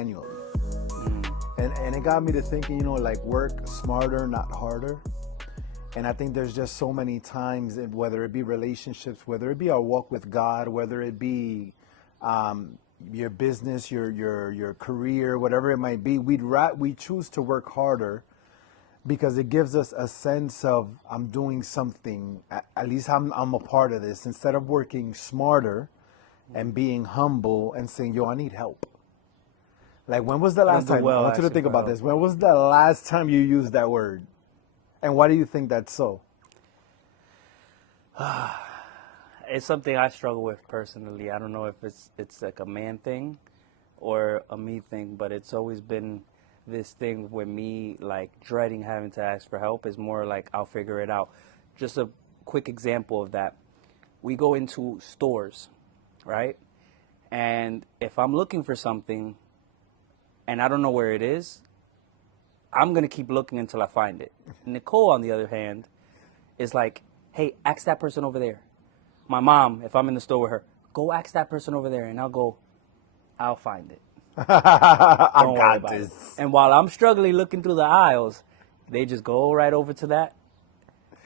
manually. And it got me to thinking, you know, like work smarter, not harder. And I think there's just so many times, whether it be relationships, whether it be our walk with God, whether it be your business, your career, whatever it might be, we choose to work harder because it gives us a sense of I'm doing something, at least I'm a part of this, instead of working smarter and being humble and saying, yo, I need help. Like, when was the last time, I want you to think about this, when was the last time you used that word? And why do you think that's so? It's something I struggle with personally. I don't know if it's like a man thing or a me thing, but it's always been this thing with me, like dreading having to ask for help is more like I'll figure it out. Just a quick example of that. We go into stores, right? And if I'm looking for something and I don't know where it is, I'm going to keep looking until I find it. Nicole, on the other hand, is like, hey, ask that person over there. My mom, if I'm in the store with her, go ask that person over there. And I'll find it. I got this. And while I'm struggling looking through the aisles, they just go right over to that.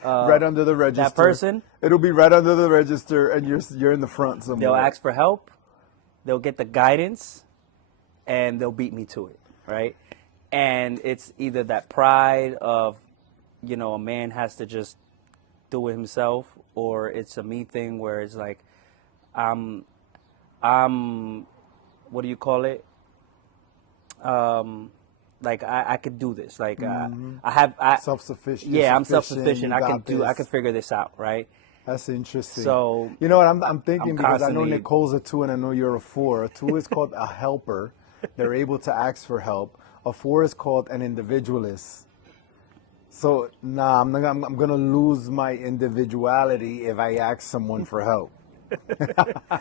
Right under the register. That person. It'll be right under the register, and you're in the front somewhere. They'll ask for help. They'll get the guidance, and they'll beat me to it, right? And it's either that pride of, you know, a man has to just do it himself, or it's a me thing where it's like, I'm what do you call it? Like I could do this. Like I self-sufficient. Yeah, I'm self-sufficient. I can figure this out, right? That's interesting. So you know what I'm thinking, because I know Nicole's a 2 and I know you're a 4. A 2 is called a helper. They're able to ask for help. A 4 is called an individualist. So I'm gonna lose my individuality if I ask someone for help.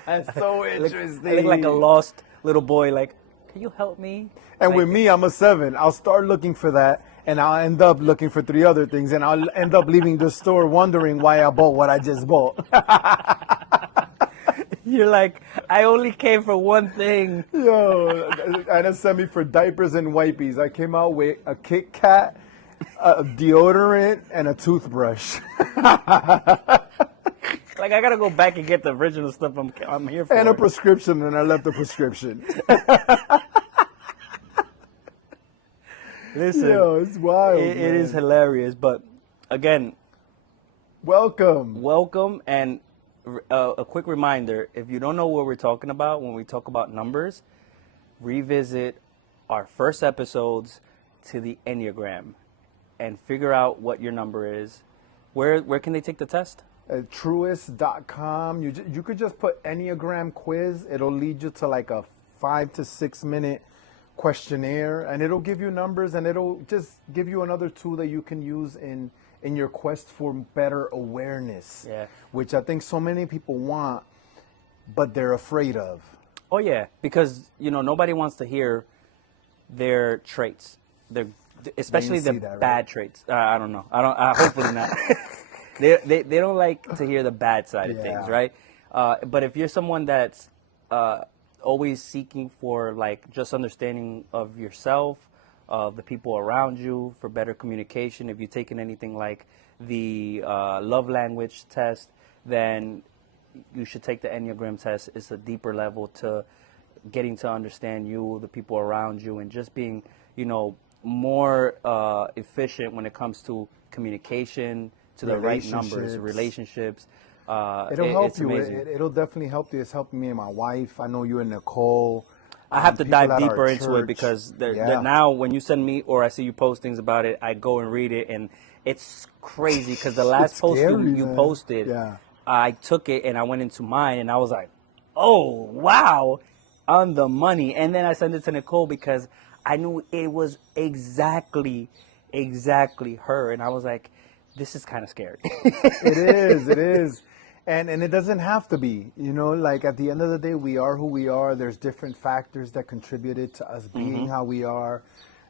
That's so interesting. I look like a lost little boy. Like, can you help me? And like, with me, I'm a 7. I'll start looking for that, and I'll end up looking for 3 other things, and I'll end up leaving the store wondering why I bought what I just bought. You're like, I only came for one thing. Yo, Anna sent me for diapers and wipes. I came out with a Kit Kat, a deodorant, and a toothbrush. Like, I gotta go back and get the original stuff I'm here for. And a prescription, and I left the prescription. Listen, yo, it's wild. It is hilarious, but again, welcome, and a quick reminder: if you don't know what we're talking about when we talk about numbers, revisit our first episodes to the Enneagram and figure out what your number is. Where can they take the test? At truist.com. You could just put Enneagram quiz. It'll lead you to like a 5 to 6 minute questionnaire, and it'll give you numbers, and it'll just give you another tool that you can use in your quest for better awareness. Yeah. Which I think so many people want, but they're afraid of. Oh yeah, because nobody wants to hear their traits. Especially the that, bad right? traits. I don't know. Hopefully not. They don't like to hear the bad side of things, right? But if you're someone that's always seeking for like just understanding of yourself, of the people around you, for better communication, if you've taken anything like the love language test, then you should take the Enneagram test. It's a deeper level to getting to understand you, the people around you, and just being, more efficient when it comes to communication, to the right numbers, relationships. It'll help you. Amazing. It'll definitely help you. It's helping me and my wife. I know you and Nicole. I have to dive deeper into it because now when you send me or I see you post things about it, I go and read it, and it's crazy because the last post you posted, I took it and I went into mine and I was like, oh, wow, on the money. And then I sent it to Nicole because I knew it was exactly her. And I was like, this is kind of scary. It is. And it doesn't have to be, like at the end of the day, we are who we are. There's different factors that contributed to us being how we are.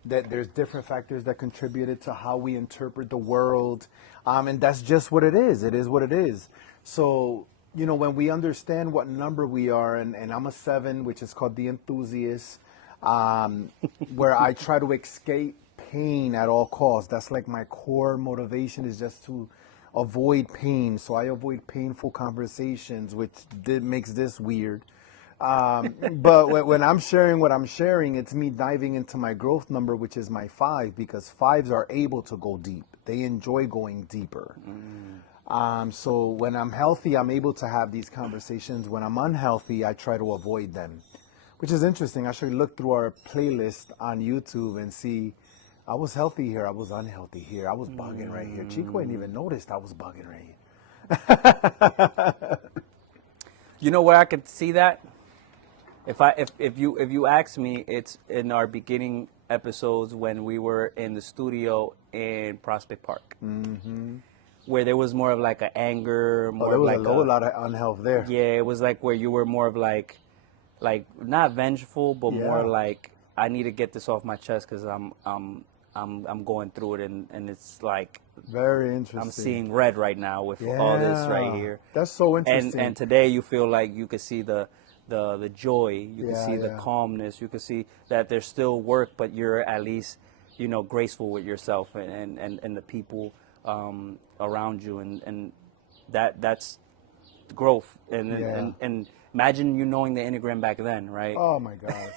That there's different factors that contributed to how we interpret the world. And that's just what it is. It is what it is. So, when we understand what number we are, and I'm a 7, which is called the enthusiast. um, where I try to escape pain at all costs. That's like my core motivation, is just to avoid pain. So I avoid painful conversations, which makes this weird. But when I'm sharing what I'm sharing, it's me diving into my growth number, which is my 5, because 5s are able to go deep. They enjoy going deeper. So when I'm healthy, I'm able to have these conversations. When I'm unhealthy, I try to avoid them, which is interesting. I should look through our playlist on YouTube and see I was healthy here, I was unhealthy here, I was bugging right here. Chico ain't even noticed I was bugging right here. You know where I could see that? If you ask me, it's in our beginning episodes when we were in the studio in Prospect Park, where there was more of like an anger, more There of was like a lot of unhealth there. yeah, it was like where you were more of like not vengeful, but more Yeah. like I need to get this off my chest because I'm going through it, and it's like Very interesting. I'm seeing red right now with all this right here. That's so interesting. And today you feel like you could see the joy, you can see the Yeah. calmness, you can see that there's still work, but you're at least, graceful with yourself and the people around you, and that's growth. Yeah. And imagine you knowing the Enneagram back then, right? Oh my gosh.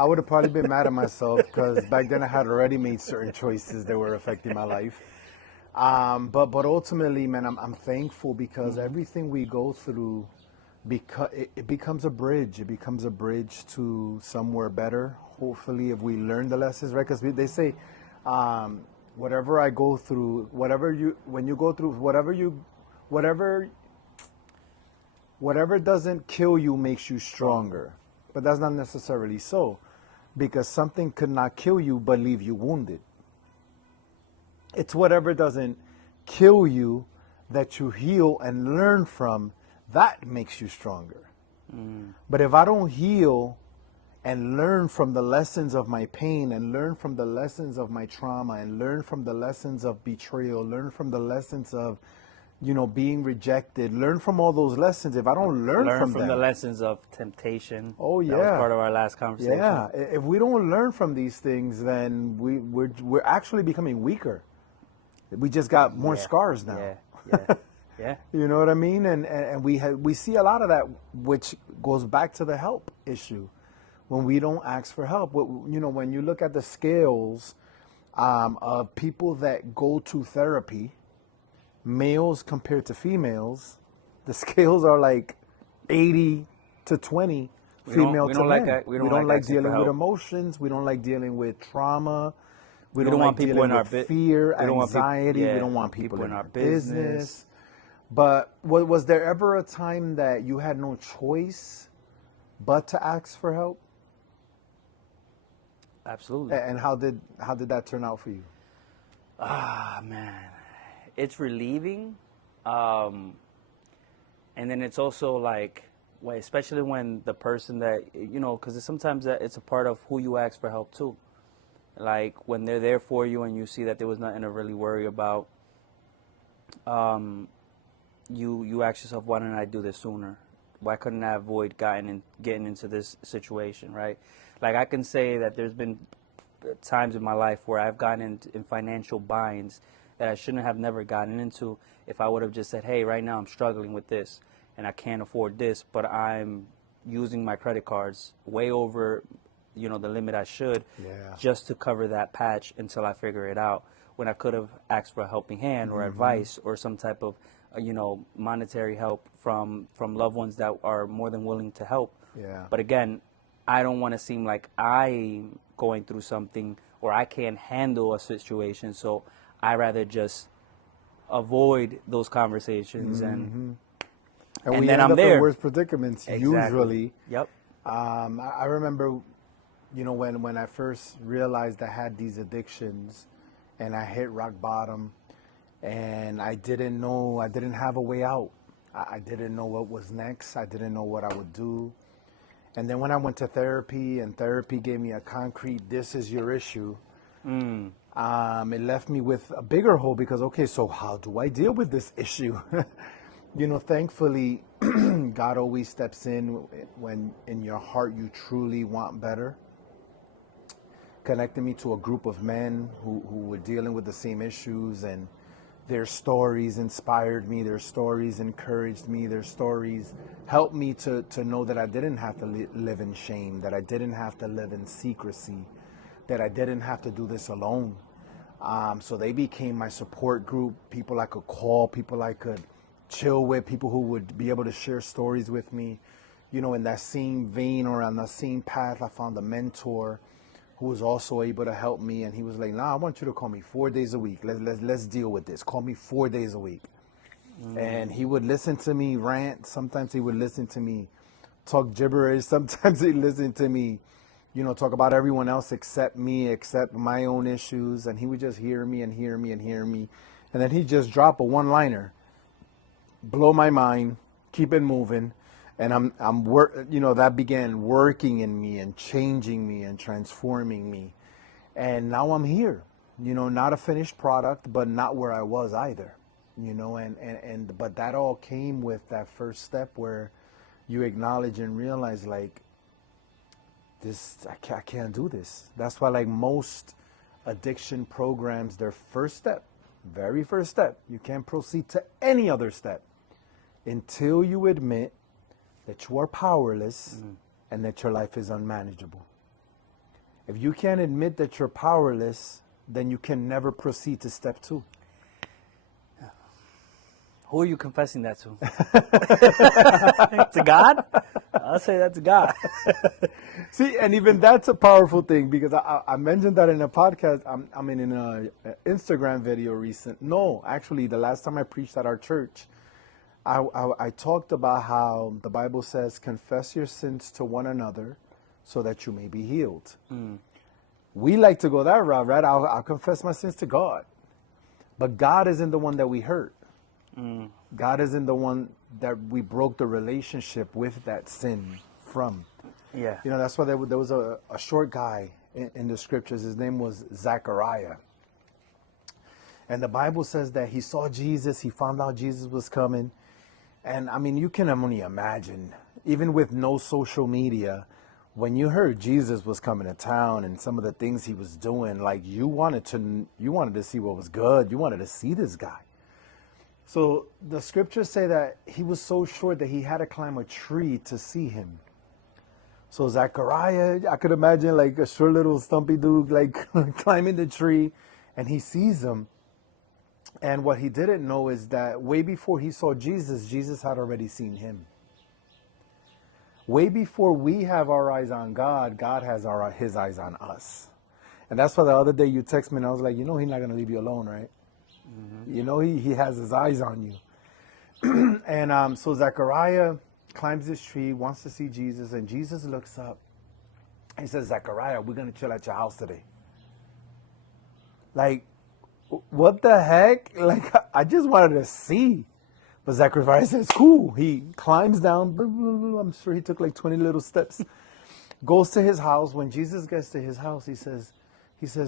I would have probably been mad at myself because back then I had already made certain choices that were affecting my life. But ultimately, man, I'm thankful because everything we go through, because it becomes a bridge. It becomes a bridge to somewhere better. Hopefully, if we learn the lessons, right? Because they say, whatever I go through, when you go through, whatever doesn't kill you makes you stronger. But that's not necessarily so, because something could not kill you but leave you wounded. It's whatever doesn't kill you that you heal and learn from, that makes you stronger. But if I don't heal and learn from the lessons of my pain, and learn from the lessons of my trauma, and learn from the lessons of betrayal, learn from the lessons of being rejected, learn from all those lessons. If I don't learn from the them, lessons of temptation. Oh, That was yeah. part of our last conversation. yeah, if we don't learn from these things, then we're actually becoming weaker. We just got more Yeah. scars now. Yeah. Yeah. You know what I mean? And we see a lot of that, which goes back to the help issue. When we don't ask for help, when you look at the scales of people that go to therapy, males compared to females, the scales are like 80 to 20 female to men. We don't like asking for dealing with help. emotions. We don't like dealing with trauma. We don't don't want like people in dealing our with fear, we don't want peop- anxiety. yeah, We don't want people in our our business. business. But was there ever a time that you had no choice but to ask for help? Absolutely. And how did that turn out for you? Ah, man, it's relieving, and then it's also like, especially when the person that because sometimes that it's a part of who you ask for help too. Like when they're there for you and you see that there was nothing to really worry about, you ask yourself, why didn't I do this sooner? Why couldn't I avoid getting into this situation, right? Like I can say that there's been times in my life where I've gotten in financial binds that I shouldn't have never gotten into if I would have just said, hey, right now I'm struggling with this and I can't afford this, but I'm using my credit cards way over, the limit I should, just to cover that patch until I figure it out. When I could have asked for a helping hand or advice or some type of, monetary help from loved ones that are more than willing to help. Yeah. But again, I don't want to seem like I'm going through something or I can't handle a situation, so I rather just avoid those conversations and we then end I'm up there. in worse predicaments usually. Yep. I remember, when I first realized I had these addictions, and I hit rock bottom, and I didn't have a way out. I didn't know what was next. I didn't know what I would do. And then when I went to therapy, and therapy gave me a concrete, this is your issue, it left me with a bigger hole because, okay, so how do I deal with this issue? Thankfully, God always steps in when in your heart you truly want better. connected me to a group of men who were dealing with the same issues, and their stories inspired me, their stories encouraged me, their stories helped me to know that I didn't have to live in shame, that I didn't have to live in secrecy, that I didn't have to do this alone. So they became my support group, people I could call, people I could chill with, people who would be able to share stories with me. You know, in that same vein or on that same path, I found a mentor who was also able to help me. And he was like, nah, I want you to call me 4 days a week. Let's deal with this. Call me 4 days a week. And he would listen to me rant. Sometimes he would listen to me talk gibberish. Sometimes he'd listen to me, you know, talk about everyone else except me, except my own issues. And he would just hear me and hear me and hear me. And then he'd just drop a one-liner, blow my mind, keep it moving. And you know, that began working in me and changing me and transforming me. And now I'm here, you know, not a finished product, but not where I was either, you know, but that all came with that first step where you acknowledge and realize, like, I can't do this. That's why, like, most addiction programs, their first step, very first step, you can't proceed to any other step until you admit that you are powerless and that your life is unmanageable. If you can't admit that you're powerless, then you can never proceed to step 2. Who are you confessing that to? To God? I'll say that's God. See, and even that's a powerful thing, because I mentioned that in a podcast. I mean, in an Instagram video actually, the last time I preached at our church, I talked about how the Bible says, confess your sins to one another so that you may be healed. We like to go that route, right? I'll confess my sins to God. But God isn't the one that we hurt. God isn't the one that we broke the relationship with that sin from. Yeah. You know, that's why there was a short guy in the scriptures. His name was Zechariah. And the Bible says that he saw Jesus. He found out Jesus was coming. And I mean, you can only imagine, even with no social media, when you heard Jesus was coming to town and some of the things he was doing, like, you wanted to see what was good. You wanted to see this guy. So the scriptures say that he was so short that he had to climb a tree to see him. So Zechariah, I could imagine, like, a short little stumpy dude, like, climbing the tree, and he sees him. And what he didn't know is that way before he saw Jesus, Jesus had already seen him. Way before we have our eyes on God, God has his eyes on us. And that's why the other day you text me and I was like, you know, he's not going to leave you alone, right? You know, he has his eyes on you. And so Zechariah climbs this tree, wants to see Jesus, and Jesus looks up. He says, Zechariah, we're going to chill at your house today. Like, what the heck? Like, I just wanted to see. But Zechariah says, cool. He climbs down. I'm sure he took like 20 little steps. Goes to his house. When Jesus gets to his house, he says,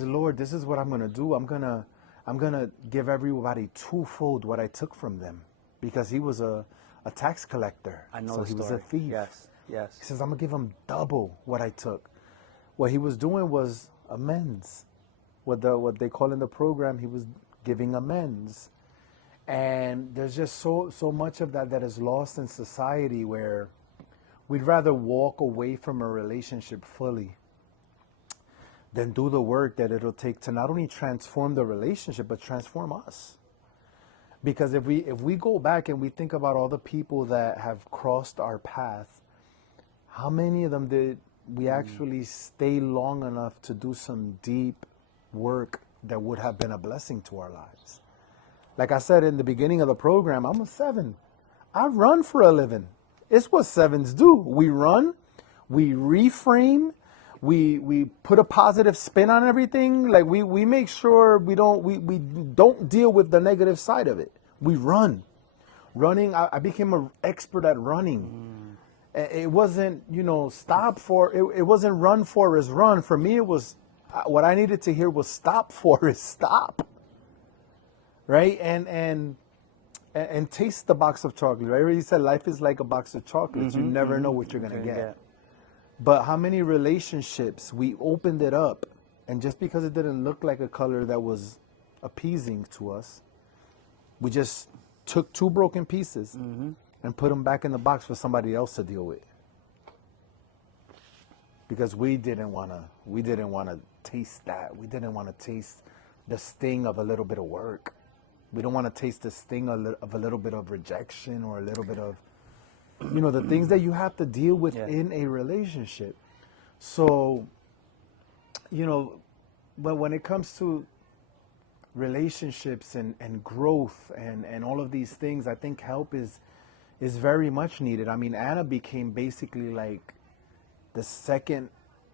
Lord, this is what I'm going to do. I'm going to give everybody twofold what I took from them. Because he was a tax collector. I know so the he story. was a thief. Yes. He says, I'm going to give him double what I took. What he was doing was amends. What they call in the program, he was giving amends. And there's just so much of that is lost in society, where we'd rather walk away from a relationship fully than do the work that it'll take to not only transform the relationship, but transform us. Because if we go back and we think about all the people that have crossed our path, how many of them did we actually stay long enough to do some deep work that would have been a blessing to our lives? Like I said in the beginning of the program, I'm a 7. I run for a living. It's what 7s do. We run, we reframe, we put a positive spin on everything. Like we make sure we don't deal with the negative side of it. We run. Running, I became an expert at running. It wasn't, it wasn't run, Forrest, run. For me, it was, what I needed to hear was stop, Forrest, stop. Right? And taste the box of chocolate. Right? He said life is like a box of chocolates. You never know what you're going to get. But how many relationships we opened it up And just because it didn't look like a color that was appeasing to us, we just took two broken pieces and put them back in the box for somebody else to deal with. Because we didn't want to taste that. We didn't want to taste the sting of a little bit of work. We don't want to taste the sting of a little bit of rejection or a little bit of, the things that you have to deal with in a relationship. So, but when it comes to relationships and growth and all of these things, I think help is very much needed. I mean, Anna became basically like the second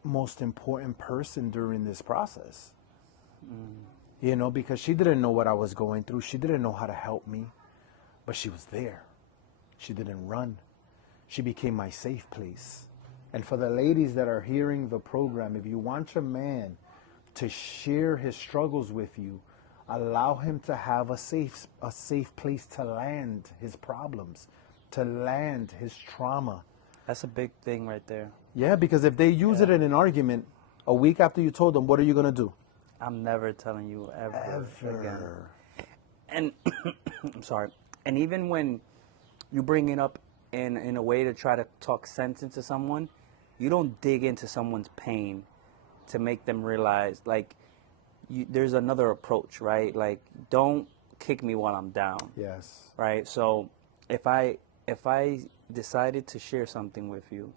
most important person during this process. Because she didn't know what I was going through. She didn't know how to help me, but she was there. She didn't run. She became my safe place. And for the ladies that are hearing the program, if you want your man to share his struggles with you, allow him to have a safe place to land his problems, to land his trauma. That's a big thing right there. Yeah, because if they use it in an argument, a week after you told them, what are you going to do? I'm never telling you ever again. And I'm sorry. And even when you bring it up in a way to try to talk sense into someone, you don't dig into someone's pain to make them realize, like, there's another approach, right? Like, don't kick me while I'm down. Yes. Right? So if I decided to share something with you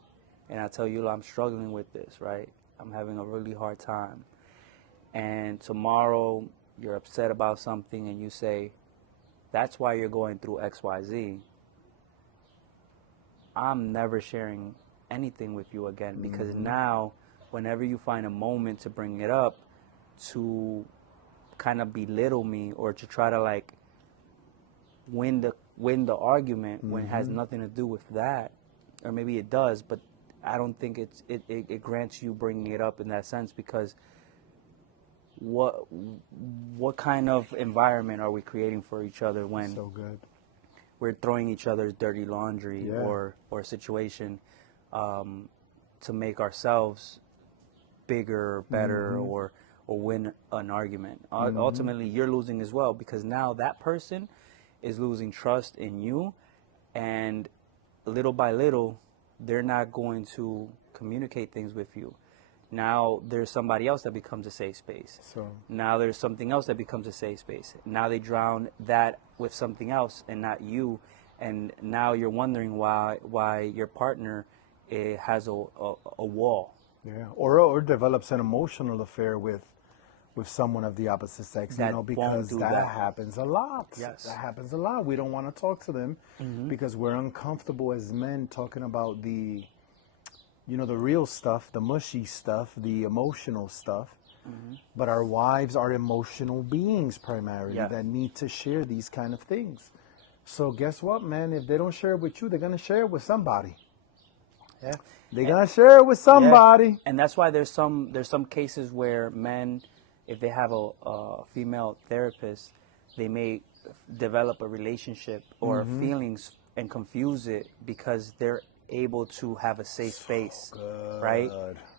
and I tell you I'm struggling with this, right? I'm having a really hard time. And tomorrow you're upset about something and you say, that's why you're going through XYZ. I'm never sharing anything with you again, because now whenever you find a moment to bring it up to kind of belittle me or to try to like win the argument when it has nothing to do with that, or maybe it does, but I don't think it grants you bringing it up in that sense, because what kind of environment are we creating for each other when so good. We're throwing each other's dirty laundry or a situation to make ourselves bigger, better, or win an argument. Ultimately, you're losing as well, because now that person is losing trust in you, and little by little, they're not going to communicate things with you. Now there's somebody else that becomes a safe space. So now there's something else that becomes a safe space. Now they drown that with something else and not you. And now you're wondering why your partner has a wall. Yeah, or develops an emotional affair with someone of the opposite sex, because that happens a lot. Yes. That happens a lot. We don't want to talk to them because we're uncomfortable as men talking about the real stuff, the mushy stuff, the emotional stuff. But our wives are emotional beings primarily that need to share these kind of things. So guess what, man? If they don't share it with you, they're going to share it with somebody. Yeah. They're going to share it with somebody. Yeah. And that's why there's some cases where men, if they have a female therapist, they may develop a relationship or feelings and confuse it because they're able to have a safe space, right?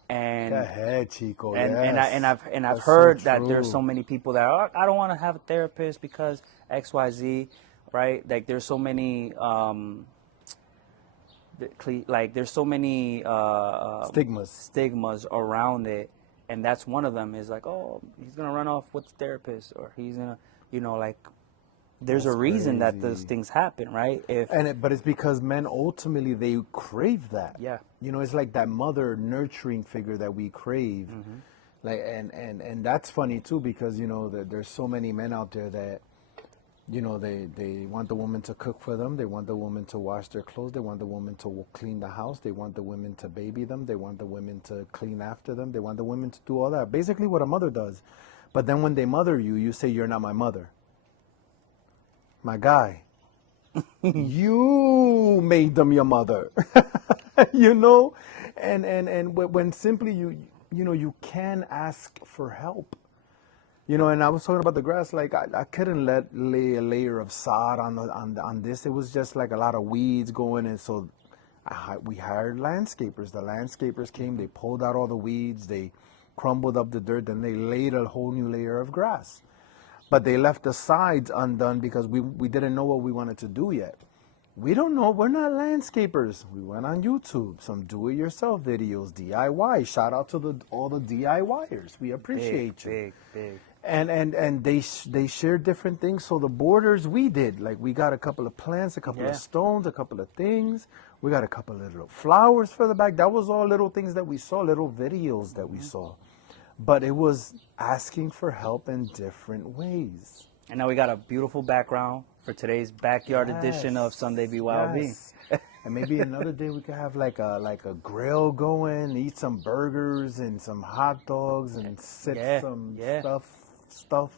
And go ahead, Chiko. And I've heard that there's so many people that are, I don't want to have a therapist because XYZ, right? Like there's so many there's so many stigmas around it, and that's one of them is like, oh, he's gonna run off with the therapist, or he's gonna, there's a reason that those things happen, right? But it's because men ultimately they crave that. Yeah. It's like that mother nurturing figure that we crave. Like and that's funny too, because there's so many men out there that they want the woman to cook for them, they want the woman to wash their clothes, they want the woman to clean the house, they want the women to baby them, they want the women to clean after them, they want the women to do all that. Basically what a mother does. But then when they mother you, you say, you're not my mother. My guy, you made them your mother, and when simply you can ask for help, and I was talking about the grass, like I couldn't lay a layer of sod on this. It was just like a lot of weeds going, and so we hired landscapers. The landscapers came, they pulled out all the weeds, they crumbled up the dirt, then they laid a whole new layer of grass. But they left the sides undone because we didn't know what we wanted to do yet. We don't know. We're not landscapers. We went on YouTube, some do-it-yourself videos, DIY. Shout out to all the DIYers. We appreciate you. Big. And they shared different things. So the borders we did, like we got a couple of plants, a couple of stones, a couple of things. We got a couple of little flowers for the back. That was all little things that we saw, little videos that we saw. But it was asking for help in different ways. And now we got a beautiful background for today's backyard edition of Sunday BYOB. Yes. And maybe another day we could have like a grill going, eat some burgers and some hot dogs and sip some stuff.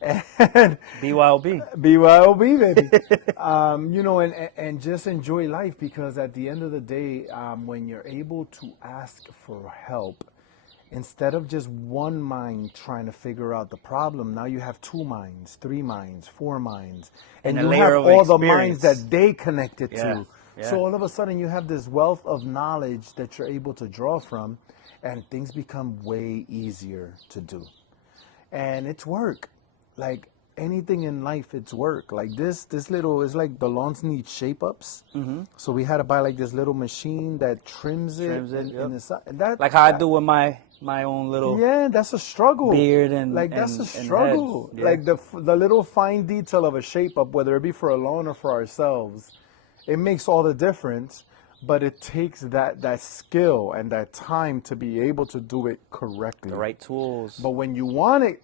And BYOB, baby. You know, and just enjoy life, because at the end of the day, when you're able to ask for help, instead of just one mind trying to figure out the problem, now you have 2 minds, 3 minds, 4 minds, and you have all the minds that they connected to. Yeah. So all of a sudden you have this wealth of knowledge that you're able to draw from, and things become way easier to do. And it's work. Like anything in life, it's work. Like this little, it's like the lawns need shape ups. So we had to buy like this little machine that trims it. In the sun. That, like how I do with my own little that's a struggle. Beard and like that's a struggle. Yeah. Like the little fine detail of a shape up, whether it be for a lawn or for ourselves, it makes all the difference. But it takes that skill and that time to be able to do it correctly. The right tools. But when you want it,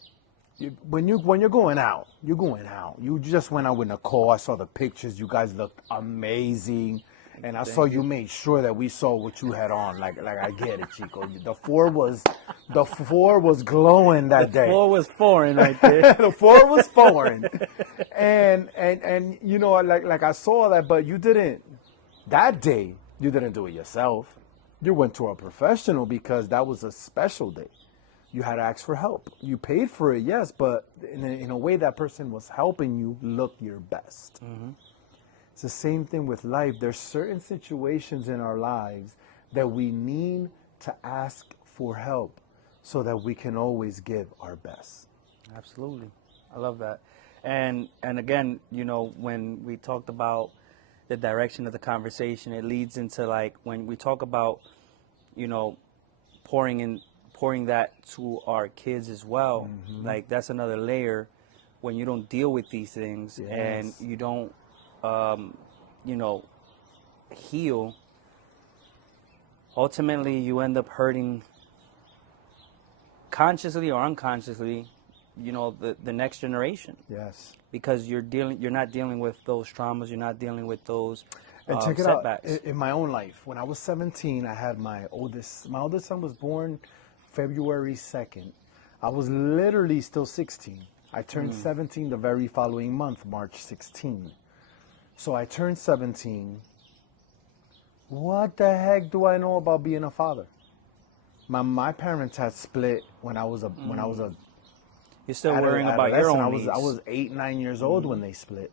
when you're going out, you're going out. You just went out with Nicole. I saw the pictures. You guys looked amazing. And I saw you made sure that we saw what you had on. Like I get it, Chiko. The four was glowing that day. The 4 was foreign right there. The 4 was foreign. And you know, like I saw that, but you didn't, that day, you didn't do it yourself. You went to a professional because that was a special day. You had to ask for help. You paid for it, yes, but in a way that person was helping you look your best. It's the same thing with life. There's certain situations in our lives that we need to ask for help so that we can always give our best. Absolutely. I love that. And again, you know, when we talked about the direction of the conversation, it leads into like when we talk about, you know, pouring that to our kids as well. Like that's another layer when you don't deal with these things and you don't you know, heal. Ultimately you end up hurting consciously or unconsciously, you know, the next generation. Yes. Because you're not dealing with those traumas, you're not dealing with those and check it setbacks. out. In my own life, when I was 17, I had my oldest son was born February 2nd. I was literally still 16. I turned 17 the very following month, March 16. So I turned 17. What the heck do I know about being a father? My parents had split when I was a You're still worrying about your own needs. I was 8, 9 years old when they split.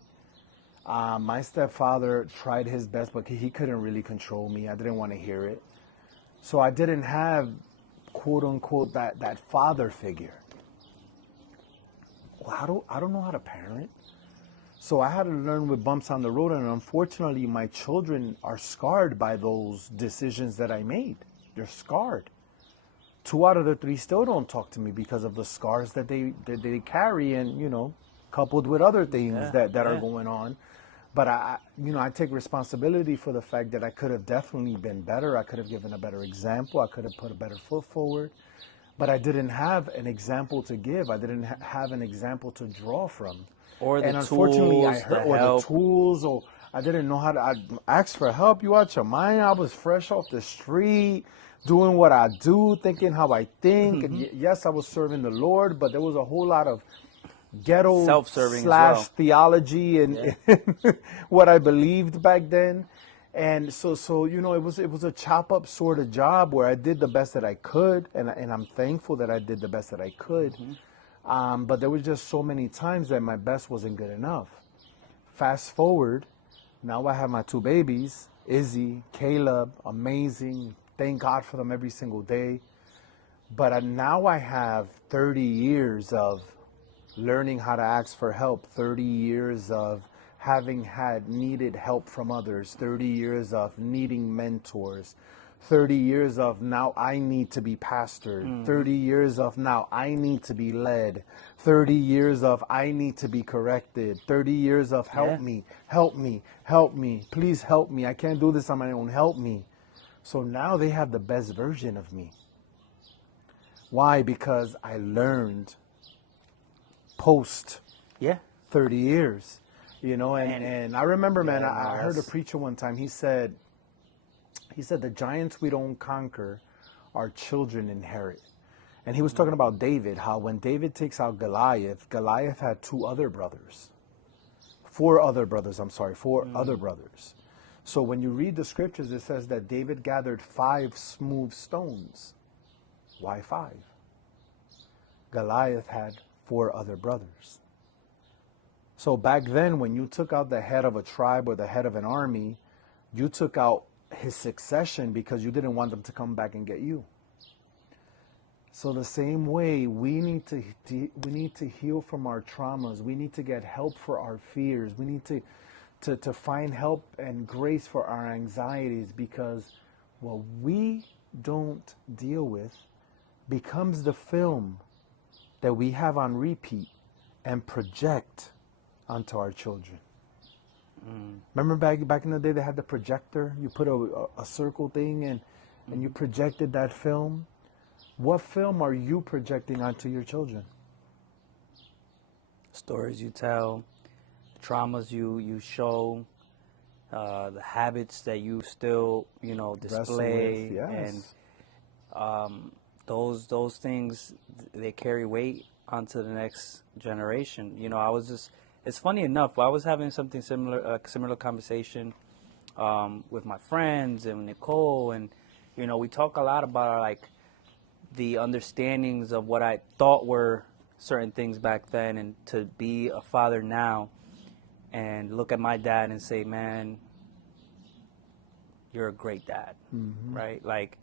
My stepfather tried his best, but he couldn't really control me. I didn't want to hear it. So I didn't have, quote unquote, that father figure. Well, I don't know how to parent. So I had to learn with bumps on the road, and unfortunately my children are scarred by those decisions that I made. They're scarred. 2 out of the 3 still don't talk to me because of the scars that they carry, and you know, coupled with other things that are going on. But I take responsibility for the fact that I could have definitely been better. I could have given a better example. I could have put a better foot forward. But I didn't have an example to give. I didn't have an example to draw from. Or the unfortunately, tools, the tools, or I didn't know how to. I asked for help. You out your mind? I was fresh off the street, doing what I do, thinking how I think. And yes, I was serving the Lord, but there was a whole lot of ghetto self-serving / theology and what I believed back then. And so you know, it was a chop up sort of job where I did the best that I could, and I'm thankful that I did the best that I could. But there was just so many times that my best wasn't good enough. Fast forward, now I have my 2 babies, Izzy, Caleb, amazing. Thank God for them every single day. But now I have 30 years of learning how to ask for help, 30 years of having had needed help from others, 30 years of needing mentors, 30 years of now I need to be pastored, 30 years of now I need to be led, 30 years of I need to be corrected, 30 years of help me, help me, help me, please help me. I can't do this on my own, help me. So now they have the best version of me. Why? Because I learned post 30 years, and I remember, man, I heard a preacher one time, he said, the giants we don't conquer, our children inherit. And he was talking about David, how when David takes out Goliath, Goliath had four other brothers. So when you read the scriptures, it says that David gathered 5 smooth stones. Why 5? Goliath had 4 other brothers. So back then, when you took out the head of a tribe or the head of an army, you took out his succession because you didn't want them to come back and get you. So the same way, we need to heal from our traumas. We need to get help for our fears. We need to find help and grace for our anxieties, because what we don't deal with becomes the film that we have on repeat and project onto our children. Remember back in the day, they had the projector. You put a circle thing and you projected that film. What film are you projecting onto your children? Stories you tell, traumas you show, the habits that you still display, yes. and those things, they carry weight onto the next generation. It's funny enough, I was having something similar, a similar conversation with my friends and Nicole, and we talk a lot about like the understandings of what I thought were certain things back then, and to be a father now and look at my dad and say, man, you're a great dad, right? Like,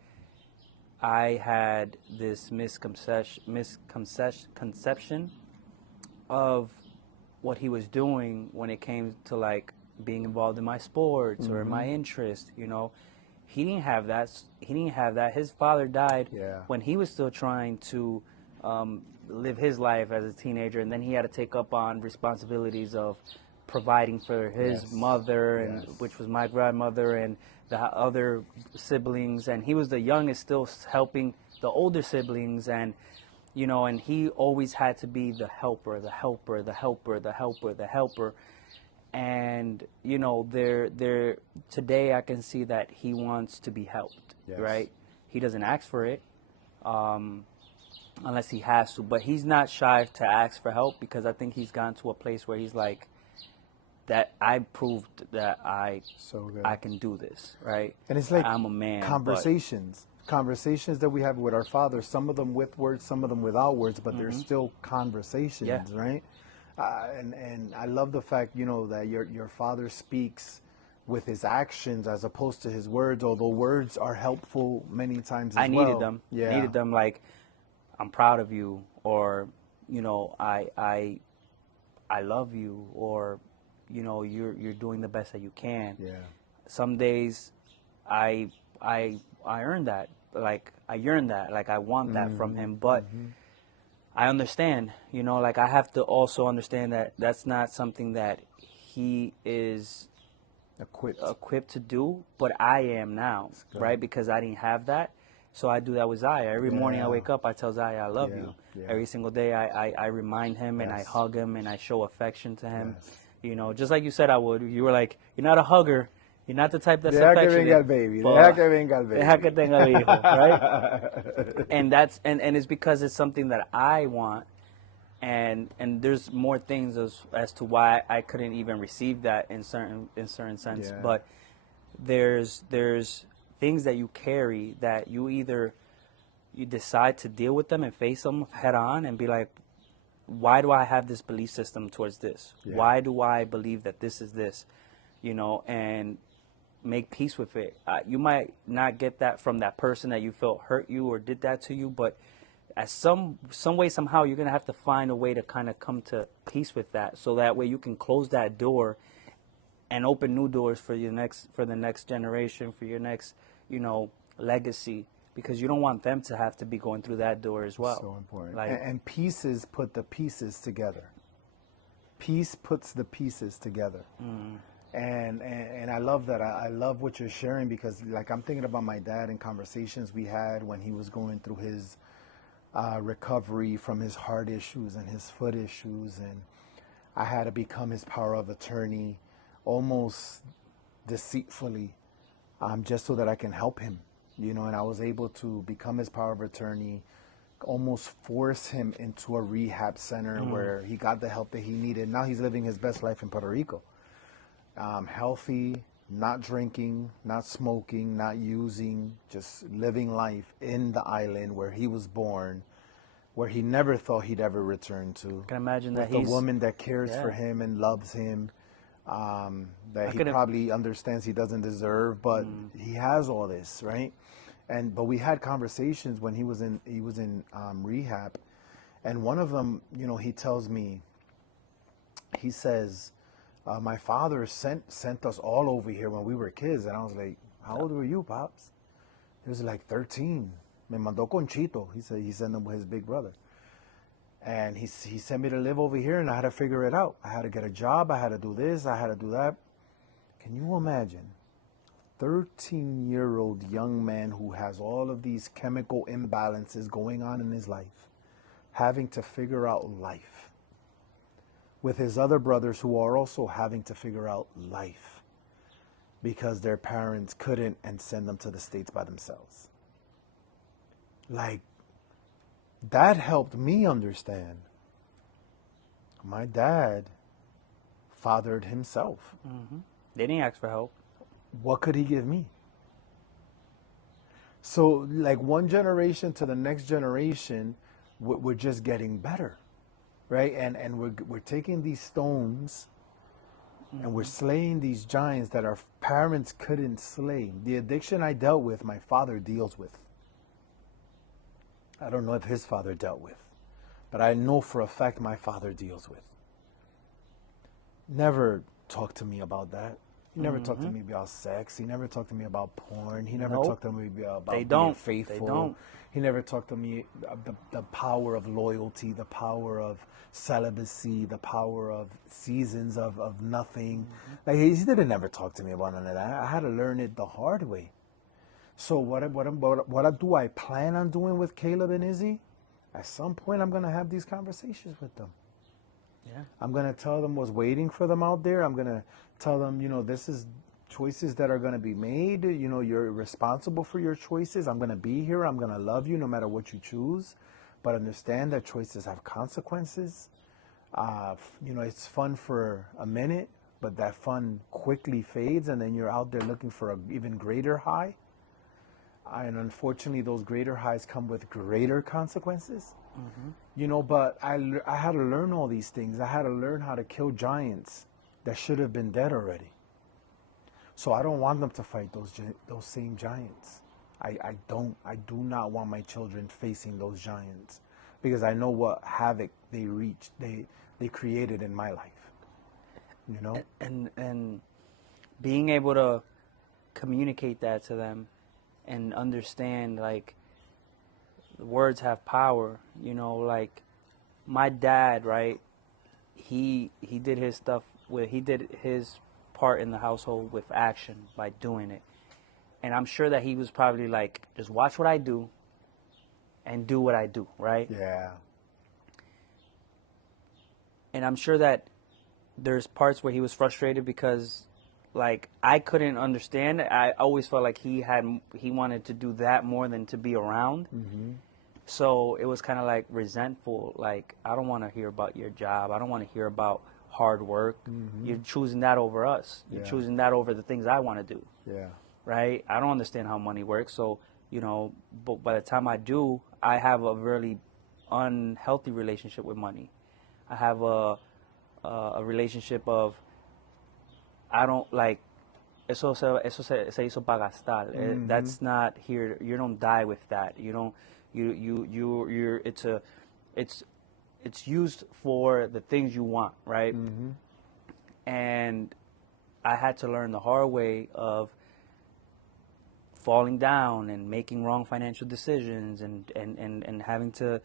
I had this misconception of what he was doing when it came to like being involved in my sports or in my interest. He didn't have that. His father died when he was still trying to live his life as a teenager, and then he had to take up on responsibilities of providing for his mother, and which was my grandmother, and the other siblings, and he was the youngest, still helping the older siblings, and and he always had to be the helper, and there today I can see that he wants to be helped, right? He doesn't ask for it unless he has to, but he's not shy to ask for help, because I think he's gotten to a place where he's like, that I proved that I can do this, right? And it's like I'm a man. Conversations that we have with our Father, some of them with words, some of them without words, but they're still conversations, right? And I love the fact, that your Father speaks with his actions as opposed to his words, although words are helpful many times as well. I needed them. Needed them, like, I'm proud of you, or, I love you, or, you're doing the best that you can. Some days I earn that, like I yearn that, like I want that from him, but I understand, like I have to also understand that that's not something that he is equipped to do, but I am now, right? Because I didn't have that. So I do that with Zaya. Every morning I wake up, I tell Zaya I love you. Every single day I remind him, and I hug him, and I show affection to him. Just like you said I would. You were like, you're not a hugger. You're not the type that's affectionate. Deja que venga el baby. Deja que tenga el hijo, right? And it's because it's something that I want, and there's more things as to why I couldn't even receive that in certain sense. But there's things that you carry that you decide to deal with them and face them head on and be like, why do I have this belief system towards this? Why do I believe that this is this? And make peace with it. You might not get that from that person that you felt hurt you or did that to you, but at some way, somehow, you're gonna have to find a way to kind of come to peace with that, so that way you can close that door and open new doors for the next generation, for your next, legacy, because you don't want them to have to be going through that door as well. So important. Like, And pieces put the pieces together. Peace puts the pieces together. And I love that. I love what you're sharing, because like I'm thinking about my dad and conversations we had when he was going through his recovery from his heart issues and his foot issues, and I had to become his power of attorney almost deceitfully, just so that I can help him, and I was able to become his power of attorney, almost force him into a rehab center where he got the help that he needed. Now he's living his best life in Puerto Rico. Healthy, not drinking, not smoking, not using, just living life in the island where he was born, where he never thought he'd ever return to. I can imagine that with a woman that cares for him and loves him, that he probably understands he doesn't deserve, but he has all this, right? But we had conversations when he was in rehab, and one of them, he tells me, he says, my father sent us all over here when we were kids. And I was like, how old were you, Pops? He was like 13. Me mandó con Chito. He said he sent him with his big brother. And he sent me to live over here, and I had to figure it out. I had to get a job. I had to do this. I had to do that. Can you imagine? 13-year-old young man who has all of these chemical imbalances going on in his life, having to figure out life, with his other brothers who are also having to figure out life because their parents couldn't and send them to the States by themselves. Like, that helped me understand. My dad fathered himself. They didn't ask for help. What could he give me? So, like, one generation to the next generation, we're just getting better. Right, and we're taking these stones, and we're slaying these giants that our parents couldn't slay. The addiction I dealt with, my father deals with. I don't know if his father dealt with, but I know for a fact my father deals with. Never talked to me about that. He never talked to me about sex. He never talked to me about porn. He never talked to me about being faithful. They don't. He never talked to me about the power of loyalty, the power of celibacy, the power of seasons of nothing. Like, he didn't ever talk to me about none of that. I had to learn it the hard way. So what do I plan on doing with Caleb and Izzy? At some point, I'm going to have these conversations with them. Yeah. I'm going to tell them what's waiting for them out there. I'm going to tell them, this is choices that are going to be made. You're responsible for your choices. I'm going to be here. I'm going to love you no matter what you choose. But understand that choices have consequences. It's fun for a minute, but that fun quickly fades, and then you're out there looking for an even greater high. And unfortunately, those greater highs come with greater consequences. But I had to learn all these things. I had to learn how to kill giants that should have been dead already. So I don't want them to fight those same giants. I do not want my children facing those giants, because I know what havoc they created in my life. And being able to communicate that to them and understand, like, words have power. Like, my dad, right? He did his stuff he did his part in the household with action by doing it. And I'm sure that he was probably like, just watch what I do and do what I do, right? Yeah. And I'm sure that there's parts where he was frustrated because, like, I couldn't understand. I always felt like he wanted to do that more than to be around. So it was kind of like resentful. Like, I don't want to hear about your job. I don't want to hear about hard work. You're choosing that over us. You're choosing that over the things I want to do. Yeah. Right? I don't understand how money works. So, but by the time I do, I have a really unhealthy relationship with money. I have a relationship of, I don't like, se hizo para gastar. That's not here. You don't die with that. You don't. You're. It's it's used for the things you want, right? And I had to learn the hard way of falling down and making wrong financial decisions and having to,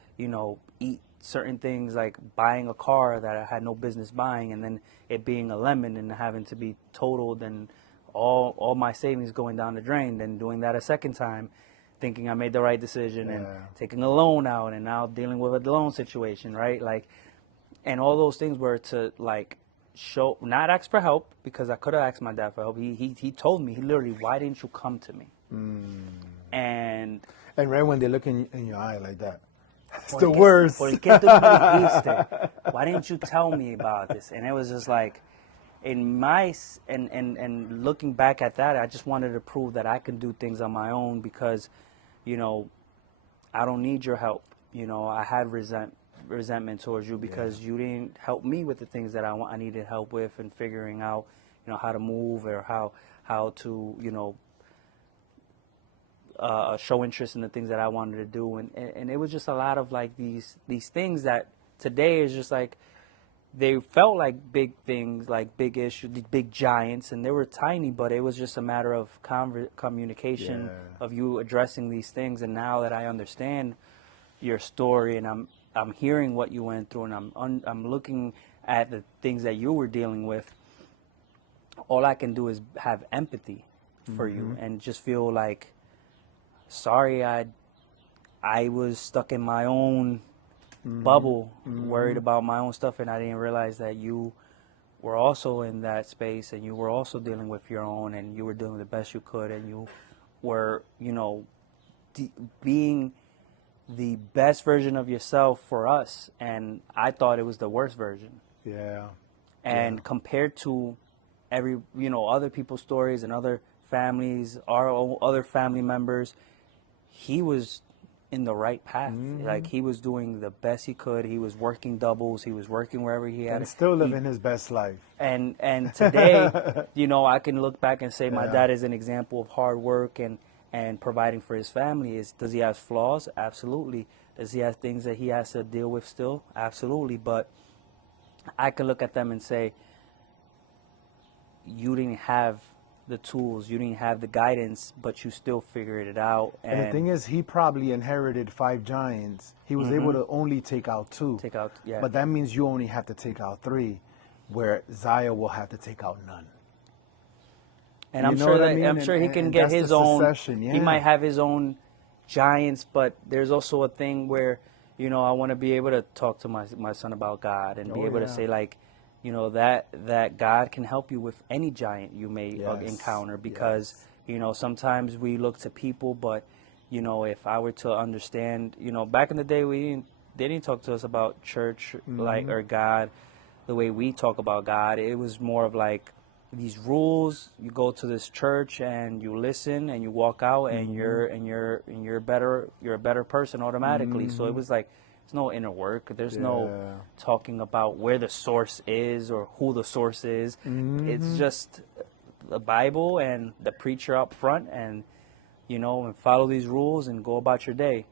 eat certain things like buying a car that I had no business buying, and then it being a lemon and having to be totaled, and all my savings going down the drain, then doing that a second time, thinking I made the right decision, and taking a loan out, and now dealing with a loan situation, right? Like, and all those things were to like show, not ask for help, because I could have asked my dad for help. He told me, he literally, why didn't you come to me? And right when they look in your eye like that, it's the worst. ¿Por qué tú no me dijiste? Why didn't you tell me about this? And it was just like, and looking back at that, I just wanted to prove that I can do things on my own, because, I don't need your help. I had resentment towards you because you didn't help me with the things that I needed help with, and figuring out, how to move, or how to, show interest in the things that I wanted to do, and it was just a lot of like these things that today is just like, they felt like big things, like big issues, big giants, and they were tiny, but it was just a matter of communication, of you addressing these things. And now that I understand your story, and I'm hearing what you went through, and I'm looking at the things that you were dealing with, all I can do is have empathy for you, and just feel like, sorry, I was stuck in my own bubble, worried about my own stuff, and I didn't realize that you were also in that space, and you were also dealing with your own, and you were doing the best you could, and you were, being the best version of yourself for us, and I thought it was the worst version. And compared to every, other people's stories and other families, our other family members, he was in the right path. Like, he was doing the best he could. He was working doubles. He was working wherever he had. And still living his best life. And today, I can look back and say my dad is an example of hard work and providing for his family. Does he have flaws? Absolutely. Does he have things that he has to deal with still? Absolutely. But I can look at them and say, you didn't have the tools, you didn't have the guidance, but you still figured it out. And the thing is, he probably inherited 5 giants. He was able to only take out 2. But that means you only have to take out 3, where Zaya will have to take out none. And I'm sure he can get his own. He might have his own giants, but there's also a thing where, I want to be able to talk to my son about God, and be able to say, like, that God can help you with any giant you may encounter, because, sometimes we look to people, but, if I were to understand, back in the day, they didn't talk to us about church, like, or God, the way we talk about God. It was more of like these rules. You go to this church and you listen and you walk out, and you're a better person automatically. So it was like, there's no inner work. There's no talking about where the source is or who the source is. It's just the Bible and the preacher up front, and and follow these rules and go about your day.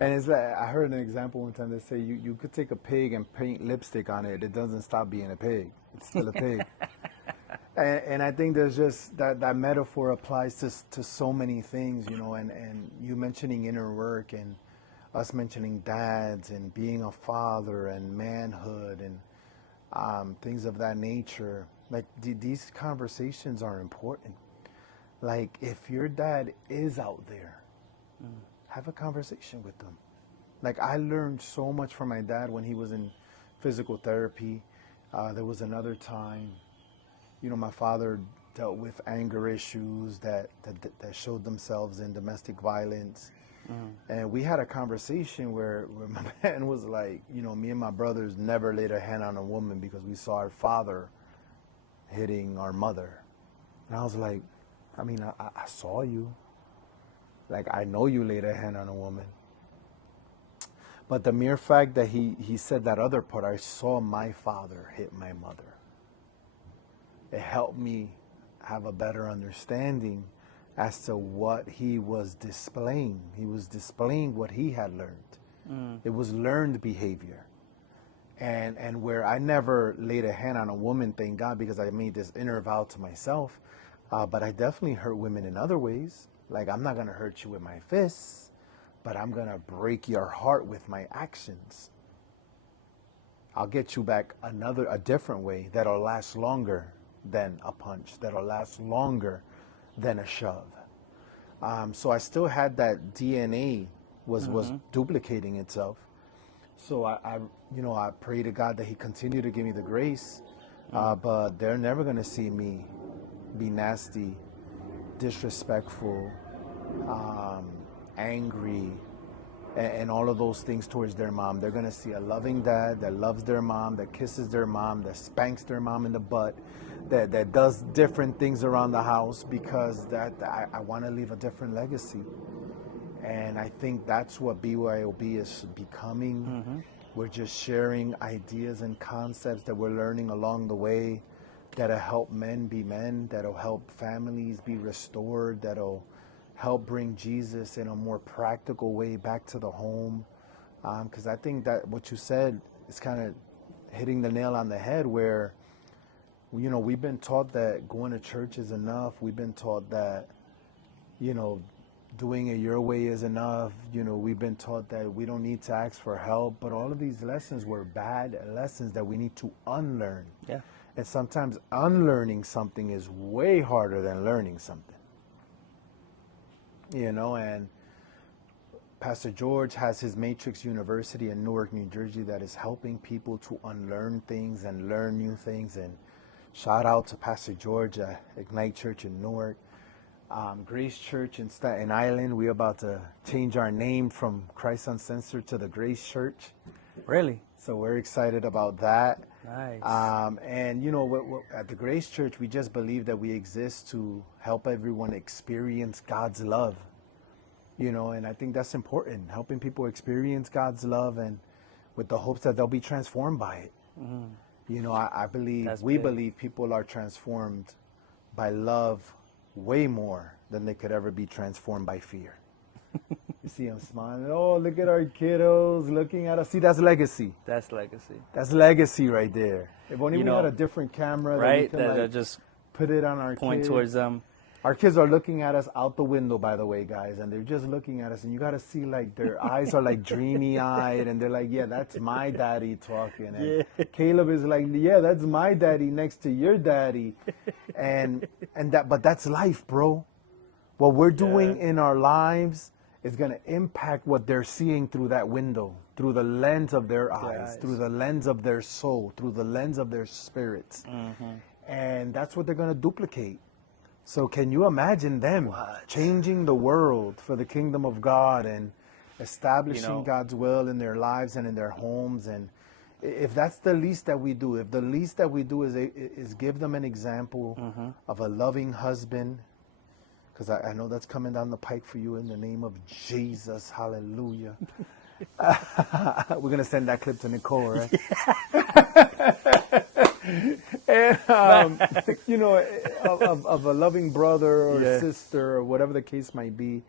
And it's like, I heard an example one time that say you could take a pig and paint lipstick on it. It doesn't stop being a pig. It's still a pig. And I think there's just that metaphor applies to so many things, and you mentioning inner work, and us mentioning dads, and being a father, and manhood, and things of that nature. Like, these conversations are important. Like, if your dad is out there, have a conversation with them. Like, I learned so much from my dad when he was in physical therapy. There was another time, my father dealt with anger issues that showed themselves in domestic violence. And we had a conversation where my man was like, me and my brothers never laid a hand on a woman because we saw our father hitting our mother. And I was like, I saw you. Like, I know you laid a hand on a woman. But the mere fact that he said that other part, I saw my father hit my mother, it helped me have a better understanding as to what he was displaying. He was displaying what he had learned. It was learned behavior. And where I never laid a hand on a woman, thank God, because I made this inner vow to myself. But I definitely hurt women in other ways. Like, I'm not going to hurt you with my fists, but I'm going to break your heart with my actions. I'll get you back a different way that'll last longer than a punch, that'll last longer than a shove. So I still had that DNA was duplicating itself. So I pray to God that he continue to give me the grace, but they're never going to see me be nasty, disrespectful, angry, and all of those things towards their mom. They're going to see a loving dad that loves their mom, that kisses their mom, that spanks their mom in the butt, that does different things around the house, because I want to leave a different legacy. And I think that's what BYOB is becoming. We're just sharing ideas and concepts that we're learning along the way that'll help men be men, that'll help families be restored, that'll help bring Jesus in a more practical way back to the home. Because I think that what you said is kind of hitting the nail on the head, where, we've been taught that going to church is enough. We've been taught that, doing it your way is enough. We've been taught that we don't need to ask for help. But all of these lessons were bad lessons that we need to unlearn. Yeah. And sometimes unlearning something is way harder than learning something. And Pastor George has his Matrix University in Newark, New Jersey, that is helping people to unlearn things and learn new things. And shout out to Pastor George at Ignite Church in Newark. Grace Church in Staten Island, we're about to change our name from Christ Uncensored to the Grace Church. Really? So we're excited about that. Nice. And at the Grace Church, we just believe that we exist to help everyone experience God's love. And I think that's important, helping people experience God's love, and with the hopes that they'll be transformed by it. I believe, we believe people are transformed by love way more than they could ever be transformed by fear. You see them smiling. Oh, look at our kiddos looking at us. See, that's legacy. That's legacy. That's legacy right there. If only we had a different camera, right? That we That just put it on our point kids. towards them. Our kids are looking at us out the window, by the way, guys, and they're just looking at us, and you got to see, like, their eyes are like dreamy-eyed, and they're like, yeah, that's my daddy talking. And Caleb is like, yeah, that's my daddy next to your daddy. But that's life, bro. What we're doing in our lives is going to impact what they're seeing through that window, through the lens of their eyes, through the lens of their soul, through the lens of their spirits. And that's what they're going to duplicate. So can you imagine them changing the world for the kingdom of God and establishing God's will in their lives and in their homes? And if that's the least that we do, if the least that we do is give them an example of a loving husband, because I know that's coming down the pike for you in the name of Jesus, hallelujah. We're going to send that clip to Nicole, right? And, of a loving brother or sister or whatever the case might be.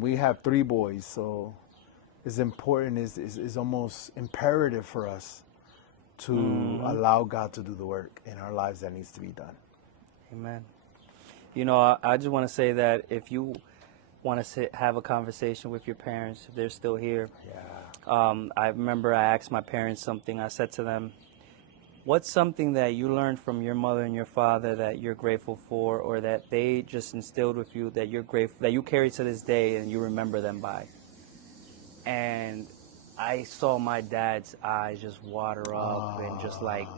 We have 3 boys, so it's important, is almost imperative for us to allow God to do the work in our lives that needs to be done. Amen. I just want to say that if you want to have a conversation with your parents, if they're still here, I remember I asked my parents something. I said to them, what's something that you learned from your mother and your father that you're grateful for, or that they just instilled with you that you're grateful, that you carry to this day and you remember them by? And I saw my dad's eyes just water up and just like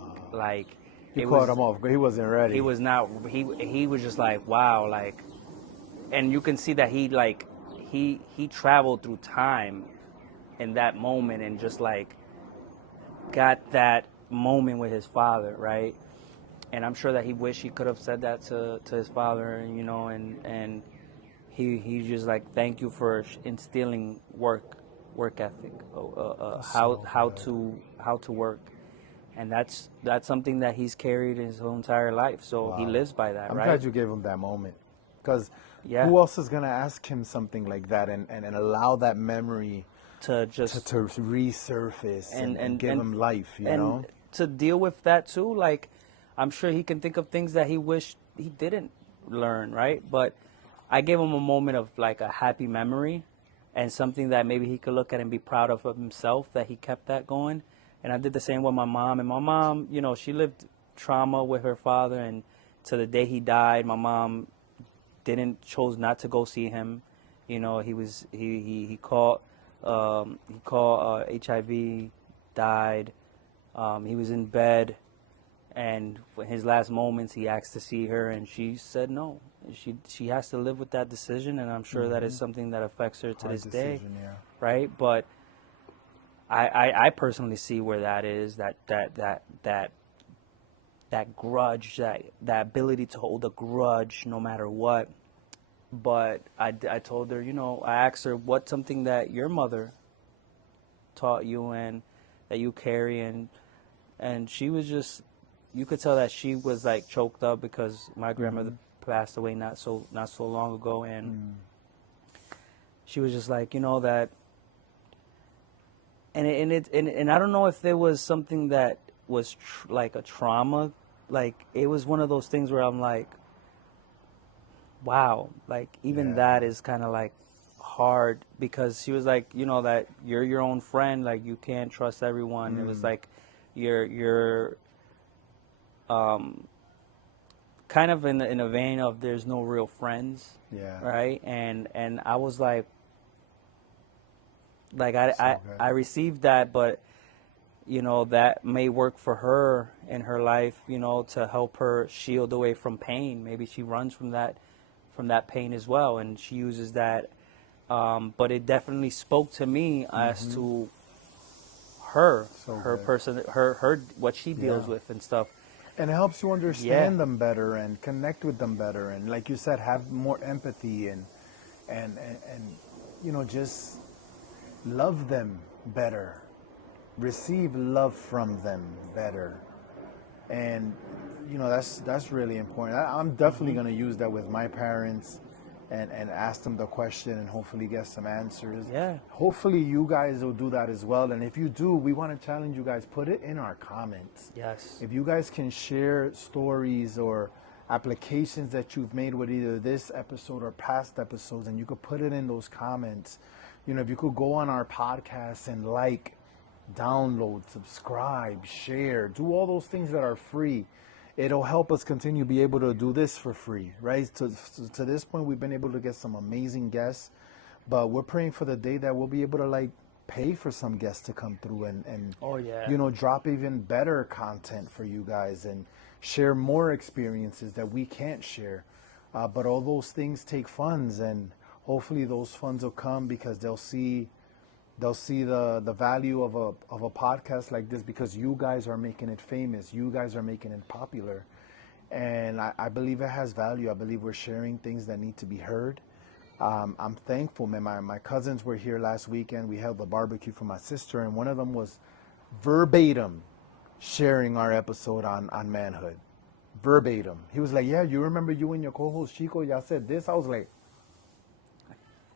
you caught him off. He wasn't ready. He was not. He was just like, wow, like, and you can see that he traveled through time in that moment and just like got that moment with his father, right? And I'm sure that he wished he could have said that to his father, and he just like, thank you for instilling work ethic, how to work. And that's something that he's carried his whole entire life. So he Wow. lives by that, I'm right? glad you gave him that moment, because Yeah. who else is gonna ask him something like that and allow that memory To to just resurface and give him life, you and know? to deal with that too. Like, I'm sure he can think of things that he wished he didn't learn, right? But I gave him a moment of like a happy memory and something that maybe he could look at and be proud of himself, that he kept that going. And I did the same with my mom. And my mom, you know, she lived trauma with her father, and to the day he died, my mom chose not to go see him. You know, he caught HIV, died. He was in bed, and in his last moments, he asked to see her, and she said no. She has to live with that decision, and I'm sure that is something that affects her to Hard this day, decision, yeah. right? But I personally see where that is, that grudge, that ability to hold a grudge no matter what. But I told her, you know, I asked her what's something that your mother taught you and that you carry, and she was just, you could tell that she was like choked up because my grandmother passed away not so long ago, and she was just like, you know, that, and I don't know if there was something that was like a trauma, like it was one of those things where I'm like, wow, like even Yeah. that is kind of like hard, because she was like, you know, that you're your own friend, like you can't trust everyone. It was like you're kind of in a vein of there's no real friends, Yeah. right? And I was like So good. I received that, but you know, that may work for her in her life, you know, to help her shield away from pain. Maybe she runs from that pain as well, and she uses that. But it definitely spoke to me as to her, So her good. person, her what she deals Yeah. with and stuff. And it helps you Yeah, understand them better and connect with them better, and like you said, have more empathy and you know, just love them better, receive love from them better. And you know, that's really important. I'm definitely going to use that with my parents, and ask them the question and hopefully get some answers. yeah, Hopefully you guys will do that as well, and if you do, we want to challenge you guys, put it in our comments. yes, If you guys can share stories or applications that you've made with either this episode or past episodes, and you could put it in those comments. You know, if you could go on our podcast and like, download, subscribe, share, do all those things that are free. It'll help us continue to be able to do this for free, right? To this point, we've been able to get some amazing guests, but we're praying for the day that we'll be able to like pay for some guests to come through and oh yeah, you know, drop even better content for you guys and share more experiences that we can't share. But all those things take funds, and hopefully those funds will come because they'll see the value of a podcast like this, because you guys are making it famous, you guys are making it popular, and I believe it has value. I believe we're sharing things that need to be heard. I'm thankful, man. My cousins were here last weekend. We held a barbecue for my sister, and one of them was verbatim sharing our episode on manhood. Verbatim. He was like, yeah, you remember you and your co-host Chiko, y'all said this? I was like,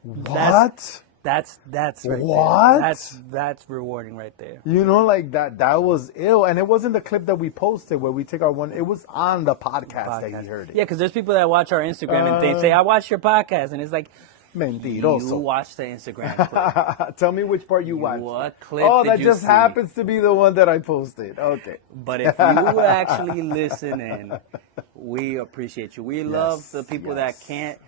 what? That's right What? there. That's rewarding right there. You know, like that was ill. And it wasn't the clip that we posted where we take our one. It was on the podcast that he heard it. Yeah, because there's people that watch our Instagram and they say, I watched your podcast. And it's like, you Mentiroso. watched the Instagram clip. Tell me which part you watched. What clip Oh, did that you just see? happens to be the one that I posted. Okay. But if you actually listen in, we appreciate you. We love the people that can't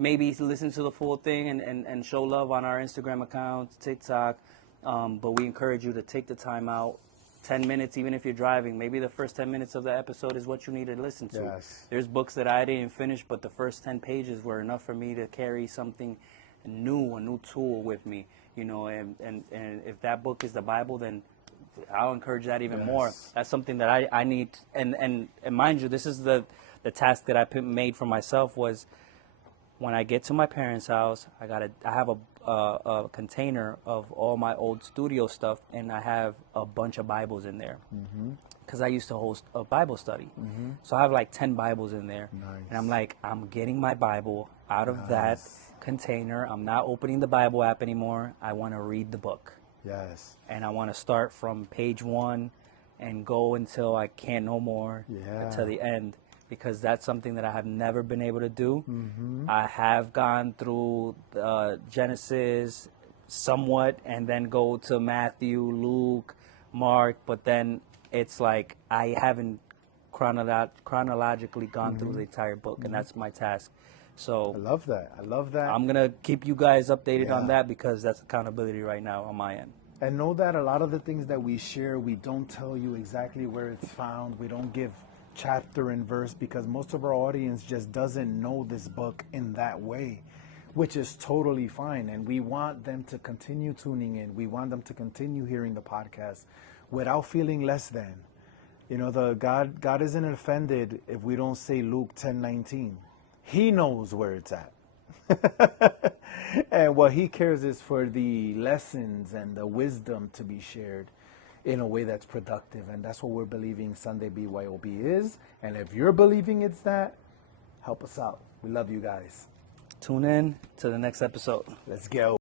maybe listen to the full thing and show love on our Instagram account, TikTok. But we encourage you to take the time out, 10 minutes, even if you're driving. Maybe the first 10 minutes of the episode is what you need to listen to. Yes. There's books that I didn't finish, but the first 10 pages were enough for me to carry something new, a new tool with me. You know, and if that book is the Bible, then I'll encourage that even more. That's something that I need. And mind you, this is the task that I made for myself was, when I get to my parents' house, I have a container of all my old studio stuff, and I have a bunch of Bibles in there. Because I used to host a Bible study. So I have like 10 Bibles in there. Nice. And I'm like, I'm getting my Bible out of that container. I'm not opening the Bible app anymore. I want to read the book. Yes. And I want to start from page 1 and go until I can't no more, to the end. Because that's something that I have never been able to do. I have gone through Genesis somewhat, and then go to Matthew, Luke, Mark, but then it's like I haven't chronologically gone through the entire book, and that's my task. So I love that. I love that. I'm going to keep you guys updated on that, because that's accountability right now on my end. And know that a lot of the things that we share, we don't tell you exactly where it's found. We don't give chapter and verse, because most of our audience just doesn't know this book in that way, which is totally fine. And we want them to continue tuning in. We want them to continue hearing the podcast without feeling less than. You know, God isn't offended if we don't say Luke 10:19. He knows where it's at. And what he cares is for the lessons and the wisdom to be shared in a way that's productive. And that's what we're believing Sunday BYOB is. And if you're believing it's that, help us out. We love you guys. Tune in to the next episode. Let's go.